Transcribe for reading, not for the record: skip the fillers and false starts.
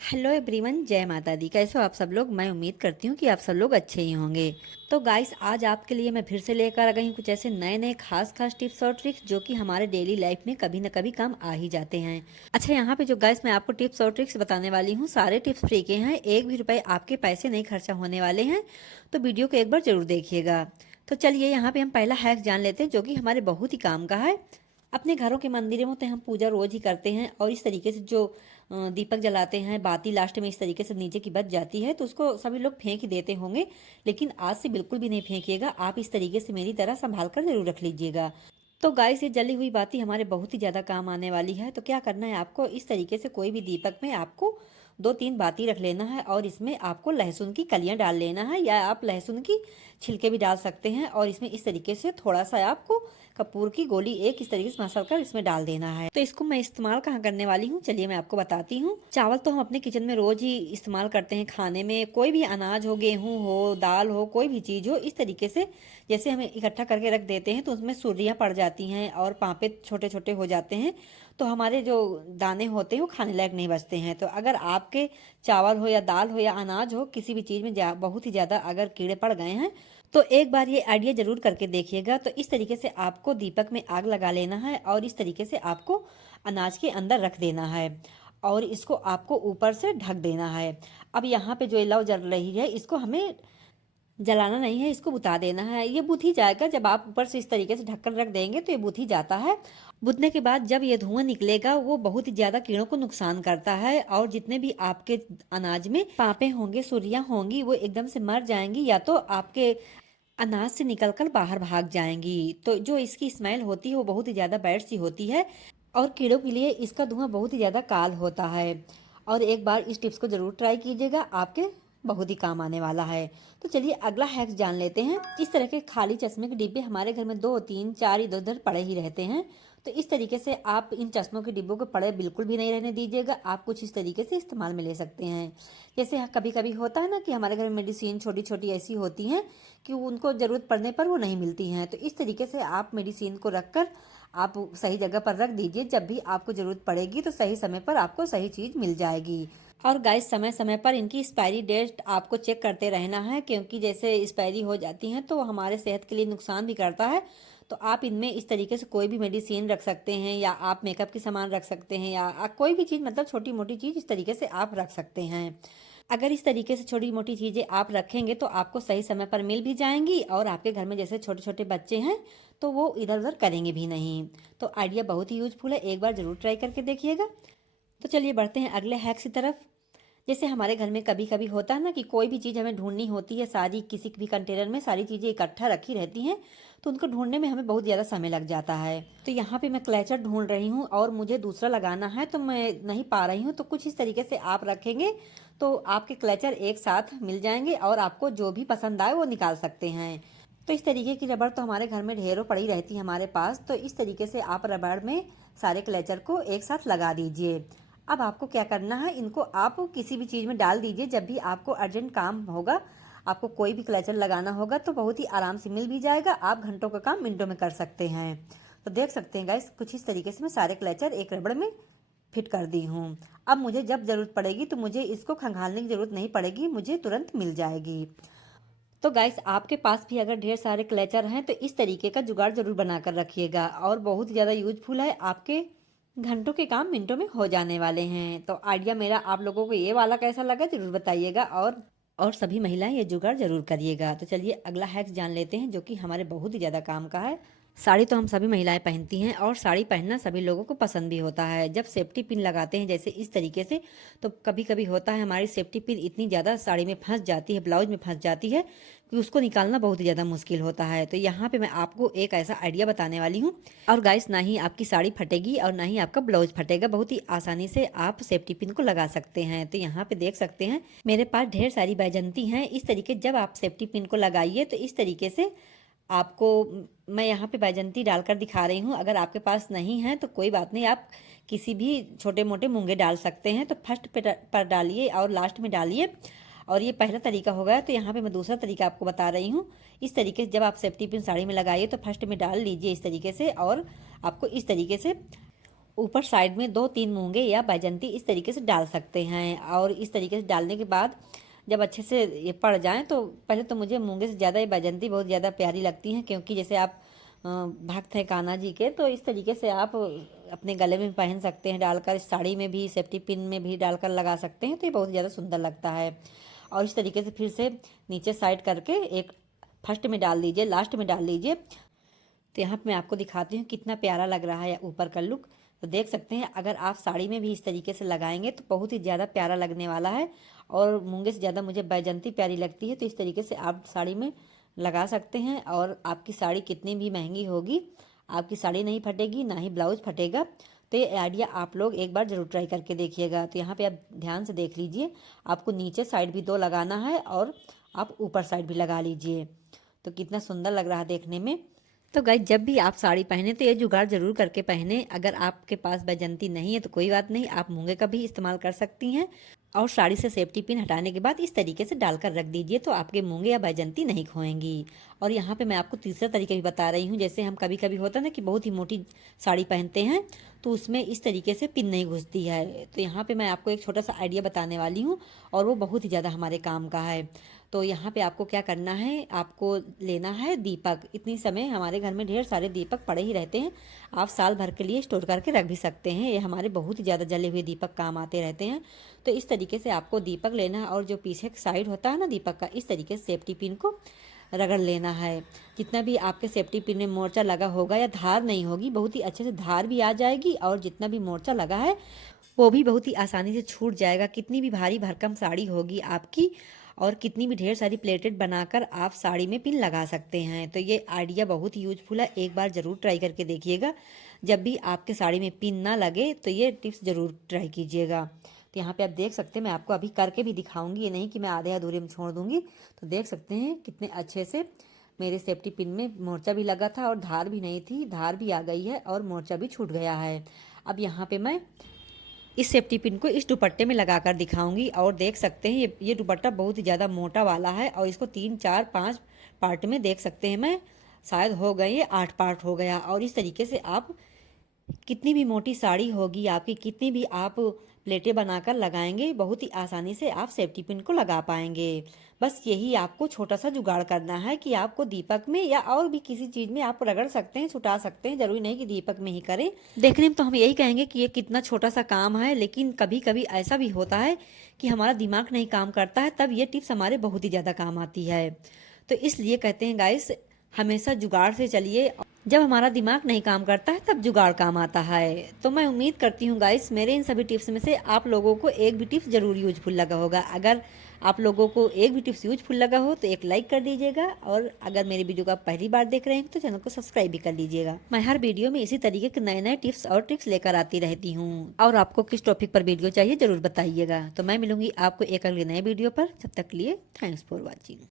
Hello everyone, जय माता दी। कैसे हो आप सब लोग? मैं उम्मीद करती हूँ कि आप सब लोग अच्छे ही होंगे। तो गाइस, आज आपके लिए मैं फिर से लेकर आ गई हूँ कुछ ऐसे नए नए खास खास टिप्स और ट्रिक्स जो कि हमारे डेली लाइफ में कभी न कभी काम आ ही जाते हैं। अच्छा, यहाँ पे जो गाइस मैं आपको टिप्स और ट्रिक्स बताने वाली हूँ, सारे टिप्स फ्री के हैं, एक भी रुपए आपके पैसे नहीं खर्चा होने वाले हैं। तो वीडियो को एक बार जरूर देखिएगा। तो चलिए, यहाँ पे हम पहला हैक जान लेते हैं जो कि हमारे बहुत ही काम का है। अपने घरों के मंदिरों में तो हम पूजा रोज ही करते हैं, और इस तरीके से जो दीपक जलाते हैं, बाती लास्ट में इस तरीके से नीचे की बच जाती है तो उसको सभी लोग फेंक ही देते होंगे। लेकिन आज से बिल्कुल भी नहीं फेंकिएगा, आप इस तरीके से मेरी तरह संभाल कर जरूर रख लीजिएगा। तो गाइस, ये जली हुई बाती हमारे बहुत ही ज़्यादा काम आने वाली है। तो क्या करना है आपको, इस तरीके से कोई भी दीपक में आपको 2-3 बाती रख लेना है, और इसमें आपको लहसुन की कलियां डाल लेना है, या आप लहसुन की छिलके भी डाल सकते हैं। और इसमें इस तरीके से थोड़ा सा आपको कपूर की गोली एक इस तरीके से मसल कर इसमें डाल देना है। तो इसको मैं इस्तेमाल कहाँ करने वाली हूँ, चलिए मैं आपको बताती हूँ। चावल तो हम अपने किचन में रोज ही इस्तेमाल करते हैं खाने में। कोई भी अनाज हो, गेहूं हो, दाल हो, कोई भी चीज हो, इस तरीके से जैसे हम इकट्ठा करके रख देते हैं तो उसमें सुर्रियाँ पड़ जाती हैं और पांपे छोटे छोटे हो जाते हैं। तो हमारे जो दाने होते हैं वो खाने लायक नहीं बचते हैं। तो अगर आपके चावल हो या दाल हो या अनाज हो, किसी भी चीज़ में बहुत ही ज़्यादा अगर कीड़े पड़ गए हैं, तो एक बार ये आइडिया जरूर करके देखिएगा। तो इस तरीके से आपको दीपक में आग लगा लेना है, और इस तरीके से आपको अनाज के अंदर रख देना है, और इसको आपको ऊपर से ढक देना है। अब यहाँ पे जो लौ जल रही है, इसको हमें जलाना नहीं है, इसको बुता देना है। ये बुझ ही जाएगा, जब आप ऊपर से इस तरीके से ढककर रख देंगे तो ये बुझ ही जाता है। बुझने के बाद जब ये धुआं निकलेगा, वो बहुत ही ज्यादा कीड़ों को नुकसान करता है, और जितने भी आपके अनाज में पापे होंगे, सुर्रियां होंगी, वो एकदम से मर जाएंगी, या तो आपके अनाज से निकलकर बाहर भाग जाएंगी। तो जो इसकी स्मेल होती है वो बहुत ही ज्यादा बैड सी होती है, और कीड़ों के लिए इसका धुआं बहुत ही ज्यादा काल होता है। और एक बार इस टिप्स को जरूर ट्राई कीजिएगा, आपके बहुत ही काम आने वाला है। तो चलिए अगला हैक जान लेते हैं। इस तरह के खाली चश्मे के डिब्बे हमारे घर में 2-3-4 इधर उधर पड़े ही रहते हैं। तो इस तरीके से आप इन चश्मों के डिब्बों को पड़े बिल्कुल भी नहीं रहने दीजिएगा। आप कुछ इस तरीके से इस्तेमाल में ले सकते हैं। जैसे कभी कभी होता है ना कि हमारे घर में मेडिसिन छोटी छोटी ऐसी होती हैं कि उनको जरूरत पड़ने पर वो नहीं मिलती हैं। तो इस तरीके से आप मेडिसिन को रखकर आप सही जगह पर रख दीजिए। जब भी आपको जरूरत पड़ेगी तो सही समय पर आपको सही चीज मिल जाएगी। और गाइस, समय समय पर इनकी एक्सपायरी डेट आपको चेक करते रहना है, क्योंकि जैसे एक्सपायरी हो जाती हैं तो हमारे सेहत के लिए नुकसान भी करता है। तो आप इनमें इस तरीके से कोई भी मेडिसिन रख सकते हैं, या आप मेकअप की सामान रख सकते हैं, या कोई भी चीज़, मतलब छोटी मोटी चीज़ इस तरीके से आप रख सकते हैं। अगर इस तरीके से छोटी मोटी चीज़ें आप रखेंगे तो आपको सही समय पर मिल भी जाएंगी, और आपके घर में जैसे छोटे छोटे बच्चे हैं तो वो इधर उधर करेंगे भी नहीं। तो आइडिया बहुत ही यूजफुल है, एक बार जरूर ट्राई करके देखिएगा। तो चलिए बढ़ते हैं अगले हैक की तरफ। जैसे हमारे घर में कभी कभी होता है ना कि कोई भी चीज़ हमें ढूंढनी होती है, सारी किसी भी कंटेनर में सारी चीज़ें इकट्ठा रखी रहती हैं, तो उनको ढूंढने में हमें बहुत ज़्यादा समय लग जाता है। तो यहाँ पे मैं क्लचर ढूंढ रही हूँ और मुझे दूसरा लगाना है, तो मैं नहीं पा रही हूँ। तो कुछ इस तरीके से आप रखेंगे तो आपके क्लचर एक साथ मिल जाएंगे, और आपको जो भी पसंद आए वो निकाल सकते हैं। तो इस तरीके की रबड़ तो हमारे घर में ढेरों पड़ी रहती है हमारे पास। तो इस तरीके से आप रबड़ में सारे क्लचर को एक साथ लगा दीजिए। अब आपको क्या करना है, इनको आप किसी भी चीज़ में डाल दीजिए। जब भी आपको अर्जेंट काम होगा, आपको कोई भी क्लचर लगाना होगा, तो बहुत ही आराम से मिल भी जाएगा। आप घंटों का काम मिनटों में कर सकते हैं। तो देख सकते हैं गाइस, कुछ इस तरीके से मैं सारे क्लचर एक रबड़ में फिट कर दी हूँ। अब मुझे जब ज़रूरत पड़ेगी तो मुझे इसको खंगालने की ज़रूरत नहीं पड़ेगी, मुझे तुरंत मिल जाएगी। तो गाइस, आपके पास भी अगर ढेर सारे क्लचर हैं तो इस तरीके का जुगाड़ जरूर बनाकर रखिएगा, और बहुत ही ज़्यादा यूजफुल है। आपके घंटों के काम मिनटों में हो जाने वाले हैं। तो आइडिया मेरा आप लोगों को ये वाला कैसा लगा जरूर बताइएगा, और सभी महिलाएं ये जुगाड़ जरूर करिएगा। तो चलिए अगला हैक जान लेते हैं जो कि हमारे बहुत ही ज़्यादा काम का है। साड़ी तो हम सभी महिलाएं पहनती हैं, और साड़ी पहनना सभी लोगों को पसंद भी होता है। जब सेफ्टी पिन लगाते हैं जैसे इस तरीके से, तो कभी कभी होता है हमारी सेफ्टी पिन इतनी ज़्यादा साड़ी में फंस जाती है, ब्लाउज में फंस जाती है, कि उसको निकालना बहुत ही ज़्यादा मुश्किल होता है। तो यहाँ पे मैं आपको एक ऐसा आइडिया बताने वाली हूँ। और गाइस, ना ही आपकी साड़ी फटेगी और ना ही आपका ब्लाउज फटेगा, बहुत ही आसानी से आप सेफ्टी पिन को लगा सकते हैं। तो यहाँ पे देख सकते हैं मेरे पास ढेर सारी बैजंती हैं। इस तरीके जब आप सेफ्टी पिन को लगाइए तो इस तरीके से आपको, मैं यहाँ पे बैजंती डालकर दिखा रही हूँ। अगर आपके पास नहीं है तो कोई बात नहीं, आप किसी भी छोटे मोटे मूंगे डाल सकते हैं। तो फर्स्ट पर डालिए और लास्ट में डालिए। और ये पहला तरीका हो गया। तो यहाँ पे मैं दूसरा तरीका आपको बता रही हूँ। इस तरीके से जब आप सेफ्टी पिन साड़ी में लगाइए तो फर्स्ट में डाल लीजिए इस तरीके से, और आपको इस तरीके से ऊपर साइड में 2-3 मूंगे या बैजंती इस तरीके से डाल सकते हैं। और इस तरीके से डालने के बाद जब अच्छे से ये पड़ जाएं तो पहले तो मुझे मूंगे से ज़्यादा ये बैजंती बहुत ज़्यादा प्यारी लगती हैं, क्योंकि जैसे आप भक्त हैं कान्हा जी के, तो इस तरीके से आप अपने गले में पहन सकते हैं डालकर, साड़ी में भी, सेफ्टी पिन में भी डालकर लगा सकते हैं, तो ये बहुत ज़्यादा सुंदर लगता है। और इस तरीके से फिर से नीचे साइड करके एक फर्स्ट में डाल दीजिए, लास्ट में डाल लीजिए। तो यहाँ पे मैं आपको दिखाती हूँ कितना प्यारा लग रहा है ऊपर का लुक। तो देख सकते हैं अगर आप साड़ी में भी इस तरीके से लगाएंगे तो बहुत ही ज़्यादा प्यारा लगने वाला है। और मूंगे से ज़्यादा मुझे बैजंती प्यारी लगती है, तो इस तरीके से आप साड़ी में लगा सकते हैं। और आपकी साड़ी कितनी भी महंगी होगी, आपकी साड़ी नहीं फटेगी, ना ही ब्लाउज फटेगा। तो ये आइडिया आप लोग एक बार ज़रूर ट्राई करके देखिएगा। तो यहाँ पे आप ध्यान से देख लीजिए, आपको नीचे साइड भी 2 लगाना है और आप ऊपर साइड भी लगा लीजिए। तो कितना सुंदर लग रहा है देखने में। तो गाइस, जब भी आप साड़ी पहने तो ये जुगाड़ जरूर करके पहने। अगर आपके पास बैजंती नहीं है तो कोई बात नहीं, आप मूंगे का भी इस्तेमाल कर सकती हैं। और साड़ी से सेफ्टी पिन हटाने के बाद इस तरीके से डालकर रख दीजिए, तो आपके मूंगे या बैजंती नहीं खोएंगी। और यहाँ पे मैं आपको तीसरा तरीका भी बता रही हूँ। जैसे हम कभी कभी होता है ना कि बहुत ही मोटी साड़ी पहनते हैं तो उसमें इस तरीके से पिन नहीं घुसती है। तो यहाँ पे मैं आपको एक छोटा सा आइडिया बताने वाली हूँ, और वो बहुत ही ज़्यादा हमारे काम का है। तो यहाँ पे आपको क्या करना है, आपको लेना है दीपक। इतनी समय हमारे घर में ढेर सारे दीपक पड़े ही रहते हैं, आप साल भर के लिए स्टोर करके रख भी सकते हैं। ये हमारे बहुत ही ज़्यादा जले हुए दीपक काम आते रहते हैं। तो इस तरीके से आपको दीपक लेना है, और जो पीछे साइड होता है ना दीपक का, इस तरीके से सेफ्टी पिन को रगड़ लेना है। जितना भी आपके सेफ्टी पिन में मोर्चा लगा होगा या धार नहीं होगी, बहुत ही अच्छे से धार भी आ जाएगी, और जितना भी मोर्चा लगा है वो भी बहुत ही आसानी से छूट जाएगा। कितनी भी भारी भरकम साड़ी होगी आपकी, और कितनी भी ढेर सारी प्लेटेड बनाकर आप साड़ी में पिन लगा सकते हैं। तो ये आइडिया बहुत ही यूजफुल है, एक बार ज़रूर ट्राई करके देखिएगा। जब भी आपके साड़ी में पिन ना लगे तो ये टिप्स ज़रूर ट्राई कीजिएगा। तो यहाँ पे आप देख सकते हैं, मैं आपको अभी करके भी दिखाऊंगी, ये नहीं कि मैं आधे अधूरे में छोड़ दूंगी। तो देख सकते हैं कितने अच्छे से मेरे सेफ्टी पिन में मोर्चा भी लगा था और धार भी नहीं थी, धार भी आ गई है और मोर्चा भी छूट गया है। अब यहाँ पे मैं इस सेफ्टी पिन को इस दुपट्टे में लगाकर दिखाऊंगी, और देख सकते हैं ये दुपट्टा बहुत ही ज़्यादा मोटा वाला है, और इसको 3 4 5 पार्ट में देख सकते हैं, मैं शायद हो गए ये 8 पार्ट हो गया। और इस तरीके से आप कितनी भी मोटी साड़ी होगी आपकी, कितनी भी आप प्लेटें बनाकर लगाएंगे, बहुत ही आसानी से आप सेफ्टी पिन को लगा पाएंगे। बस यही आपको छोटा सा जुगाड़ करना है कि आपको दीपक में या और भी किसी चीज़ में आप रगड़ सकते हैं, छुटा सकते हैं, जरूरी नहीं कि दीपक में ही करें। देखने में तो हम यही कहेंगे कि ये कितना छोटा सा काम है, लेकिन कभी कभी ऐसा भी होता है कि हमारा दिमाग नहीं काम करता है, तब ये टिप्स हमारे बहुत ही ज़्यादा काम आती है। तो इसलिए कहते हैं गाइस, हमेशा जुगाड़ से चलिए। जब हमारा दिमाग नहीं काम करता है तब जुगाड़ काम आता है। तो मैं उम्मीद करती हूँ गाइस, मेरे इन सभी टिप्स में से आप लोगों को एक भी टिप्स जरूर यूजफुल लगा होगा। अगर आप लोगों को एक भी टिप्स यूजफुल लगा हो तो एक लाइक कर दीजिएगा, और अगर मेरी वीडियो को आप पहली बार देख रहे हैं तो चैनल को सब्सक्राइब भी कर लीजिएगा। मैं हर वीडियो में इसी तरीके के नए नए टिप्स और ट्रिक्स लेकर आती रहती हूँ। और आपको किस टॉपिक पर वीडियो चाहिए जरूर बताइएगा। तो मैं मिलूंगी आपको एक अगले नए वीडियो पर, तब तक के लिए थैंक्स फॉर वॉचिंग।